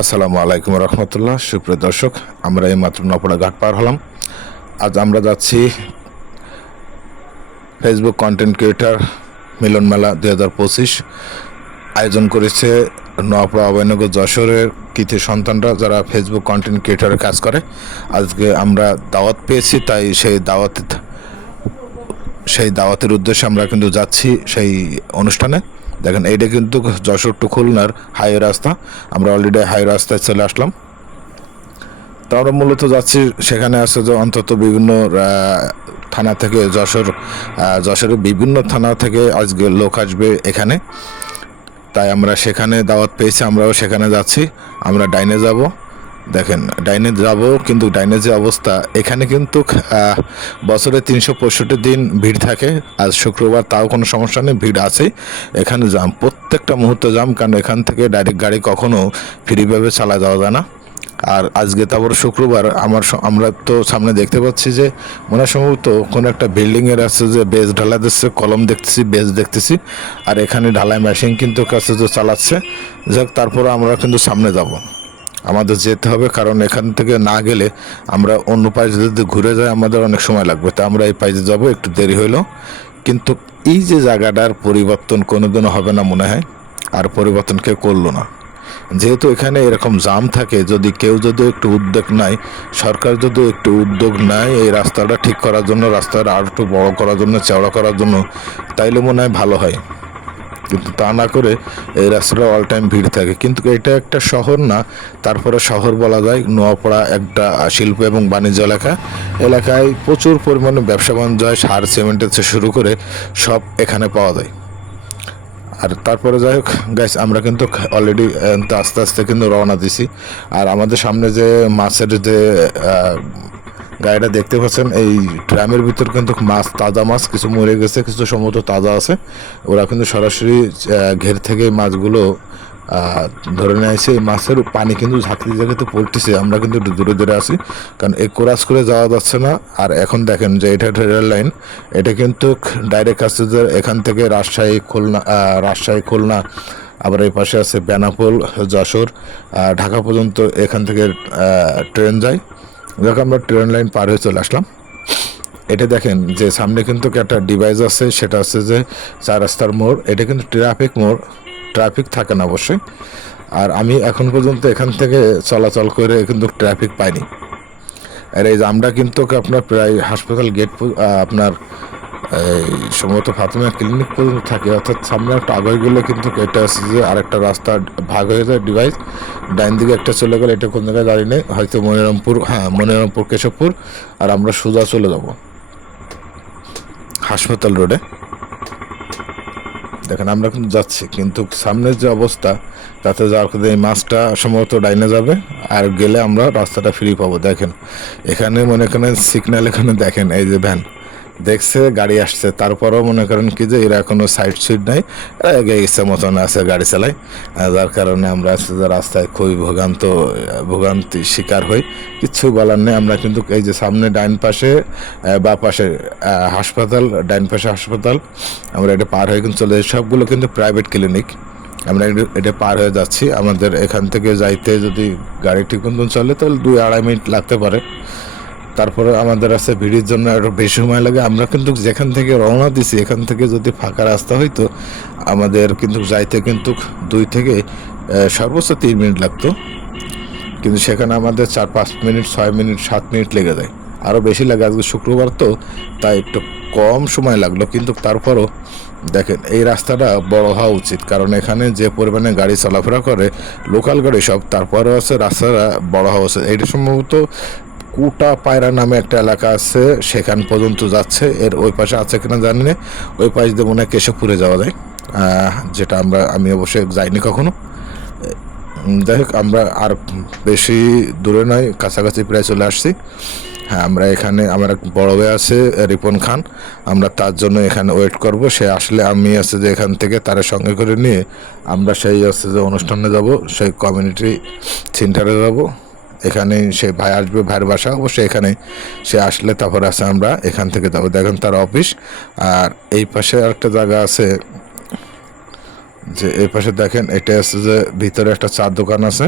আসসালামু আলাইকুম রহমতুল্লাহ। সুপ্রিয় দর্শক, আমরা এই মাত্র নপড়া ঘাট পার হলাম। আজ আমরা যাচ্ছি ফেসবুক কন্টেন্ট ক্রিয়েটার মিলন মেলা দুই হাজার পঁচিশ। আয়োজন করেছে নপড়া অভয়নগর যশোরের কৃতি সন্তানরা যারা ফেসবুক কন্টেন্ট ক্রিয়েটারের কাজ করে। আজকে আমরা দাওয়াত পেয়েছি, তাই সেই দাওয়াত সেই দাওয়াতের উদ্দেশ্যে আমরা কিন্তু যাচ্ছি সেই অনুষ্ঠানে। দেখেন, এইটা কিন্তু যশোর টু খুলনার হাইওয়ে রাস্তা। আমরা অলরেডি হাইওয়ে রাস্তায় চলে আসলাম। তো আমরা মূলত যাচ্ছি, সেখানে আছে যে অন্তত বিভিন্ন থানা থেকে যশোর যশোরের বিভিন্ন থানা থেকে আজকে লোক আসবে এখানে। তাই আমরা সেখানে দাওয়াত পেয়েছি, আমরাও সেখানে যাচ্ছি। আমরা ডাইনে যাব। দেখেন, ডাইনে যাব কিন্তু ডাইনে যে অবস্থা, এখানে কিন্তু বছরে তিনশো পঁয়ষট্টি দিন ভিড় থাকে। আজ শুক্রবার তাও কোনো সমস্যা নেই, ভিড় আছে। এখানে জাম প্রত্যেকটা মুহূর্তে জাম কারণ এখান থেকে ডাইরেক্ট গাড়ি কখনো ফ্রিভাবে চালা যাওয়া যায় না। আর আজকে তারপর শুক্রবার, আমার আমরা তো সামনে দেখতে পাচ্ছি যে, মনে সম্ভবত কোনো একটা বিল্ডিংয়ের আছে যে বেজ ঢালা দিচ্ছে, কলম দেখতেছি বেজ দেখতেছি। আর এখানে ঢালাই মেশিন কিন্তু কাছে যে চালাচ্ছে। যাক, তারপরে আমরা কিন্তু সামনে যাব। আমাদের যেতে হবে, কারণ এখান থেকে না গেলে আমরা অন্য পাশে যদি ঘুরে যাই, আমাদের অনেক সময় লাগবে। তা আমরা এই পাশে যাব, একটু দেরি হইল। কিন্তু এই যে জায়গাটার পরিবর্তন কোনোদিনও হবে না মনে হয়, আর পরিবর্তন কেউ করল না। যেহেতু এখানে এরকম জাম থাকে, যদি কেউ যদি একটু উদ্যোগ নেয়, সরকার যদি একটু উদ্যোগ নেয়, এই রাস্তাটা ঠিক করার জন্য রাস্তাটা আর একটু বড় করার জন্য, চওড়া করার জন্য, তাইলে মনে হয় ভালো হয়। কিন্তু তা না করে এই রাস্তাটা অল টাইম ভিড় থাকে। কিন্তু এটা একটা শহর না, তারপরে শহর বলা যায় নোয়াপাড়া একটা শিল্প এবং বাণিজ্য এলাকা। এলাকায় প্রচুর পরিমাণে ব্যবসা বাণিজ্য হয়, সার সিমেন্টের শুরু করে সব এখানে পাওয়া যায়। আর তারপরে যাই হোক গ্যাস আমরা কিন্তু অলরেডি আস্তে আস্তে কিন্তু রওনা দিছি। আর আমাদের সামনে যে মাছের যে গাড়িটা দেখতে পাচ্ছেন, এই ড্রামের ভিতর কিন্তু মাছ, তাজা মাছ, কিছু মরে গেছে, কিছু সম্ভবত তাজা আছে। ওরা কিন্তু সরাসরি ঘের থেকে মাছগুলো ধরে নিয়ে এই মাছের পানি কিন্তু ঝাঁকতে ঝাঁকতে পড়তেছে। আমরা কিন্তু দূরে দূরে আছি, কারণ এই কোরাস করে যাওয়া যাচ্ছে না। আর এখন দেখেন যে এটা রেল লাইন, এটা কিন্তু ডাইরেক্ট আসছে যে এখান থেকে রাজশাহী, খুলনা রাজশাহী, খুলনা, আবার এই পাশে আছে বেনাপোল, যশোর ঢাকা পর্যন্ত এখান থেকে ট্রেন যায়। যখন আমরা ট্রেন লাইন পার হয়ে চলে আসলাম। এটা দেখেন যে সামনে কিন্তু একটা ডিভাইস আছে, সেটা আছে যে চার রাস্তার মোড়। এটা কিন্তু ট্রাফিক মোড়। ট্রাফিক থাকে না অবশ্যই। আর আমি এখন পর্যন্ত এখান থেকে চলাচল করে কিন্তু ট্রাফিক পাইনি। আর এই যে আমরা কিন্তু আপনার প্রায় হাসপাতাল গেট আপনার সম্ভবত ফাতেমা ক্লিনিক পর্যন্ত থাকে। অর্থাৎ সামনে একটা আগে গেলে কিন্তু এটা আছে যে আরেকটা রাস্তা ভাগ হয়ে যায় ডিভাইস ডাইন দিকে একটা চলে গেলে এটা কোন জায়গায় দাঁড়িয়ে নেই, হয়তো মনিরামপুর হ্যাঁ মনিরামপুর, কেশবপুর, আর আমরা সোজা চলে যাব। হাসপাতাল রোডে। দেখেন, আমরা কিন্তু যাচ্ছি, কিন্তু সামনের যে অবস্থা, তাতে যাওয়ার কথা এই মাছটা সম্ভবত ডাইনে যাবে, আর গেলে আমরা রাস্তাটা ফ্রি পাবো। দেখেন, এখানে মনে করেন সিগন্যাল এখানে দেখেন, এই যে ভ্যান। দেখছে, গাড়ি আসছে। তারপরেও মনে করেন কি যে এরা কোনো সাইড সুইড নাই, এরা এগিয়ে ইচ্ছা মতন আছে গাড়ি চালায়। যার কারণে আমরা রাস্তায় খুবই ভোগান্ত, ভোগান্তি শিকার হই। কিচ্ছু বলার নেই, আমরা কিন্তু এই যে সামনে ডাইন পাশে বা পাশে হাসপাতাল, ডাইন পাশে হাসপাতাল, আমরা এটা পার হয়ে কিন্তু চলে যাই। সবগুলো কিন্তু প্রাইভেট ক্লিনিক আমরা এটা পার হয়ে যাচ্ছি। আমাদের এখান থেকে যাইতে যদি গাড়ি ঠিক মতন চলে, তাহলে দুই আড়াই মিনিট লাগতে পারে। তারপরে আমাদের আছে ভিড়ের জন্য একটু বেশি সময় লাগে। আমরা কিন্তু যেখান থেকে রওনা দিছি, এখান থেকে যদি ফাঁকা রাস্তা হইতো, আমাদের কিন্তু যাইতে কিন্তু দুই থেকে সর্বোচ্চ তিন মিনিট লাগতো। কিন্তু সেখানে আমাদের চার, পাঁচ মিনিট, ছয় মিনিট, সাত মিনিট লেগে যায়। আরও বেশি লাগে, আজকে শুক্রবার তো, তাই একটু কম সময় লাগল। কিন্তু তারপরও দেখেন, এই রাস্তাটা বড় হওয়া উচিত। কারণ এখানে যে পরিমাণে গাড়ি চলাফেরা করে, লোকাল গাড়ি সব, তারপরেও আছে রাস্তাটা বড় হওয়া উচিত। এটা সম্ভবত কুটা পায়রা নামে একটা এলাকা আছে, সেখান পর্যন্ত যাচ্ছে। এর ওই পাশে আছে কিনা জানি না। ওই পাশ দিয়ে মনে হয় কেশবপুরে যাওয়া যায়। যেটা আমরা, আমি অবশ্যই যাইনি কখনো। যাই হোক, আমরা আর বেশি দূরে নয়, কাছাকাছি প্রায় চলে আসছি। হ্যাঁ আমরা এখানে, আমার এক বড় ভাই আছে, রিপন খান। আমরা তার জন্য এখানে ওয়েট করব। সে আসলে আমি আছে যে এখান থেকে তার সঙ্গে করে নিয়ে আমরা সেই আছে যে অনুষ্ঠানে যাব, সেই কমিউনিটি সেন্টারে যাব। এখানে সে ভাই আসবে ভাইয়ের বাসা অবশ্যই এখানে সে আসলে তারপর আছে আমরা এখান থেকে যাব। দেখেন তার অফিস আর এই পাশে আরেকটা জায়গা আছে যে এই পাশে দেখেন, এটা আছে যে ভিতরে একটা চা দোকান আছে।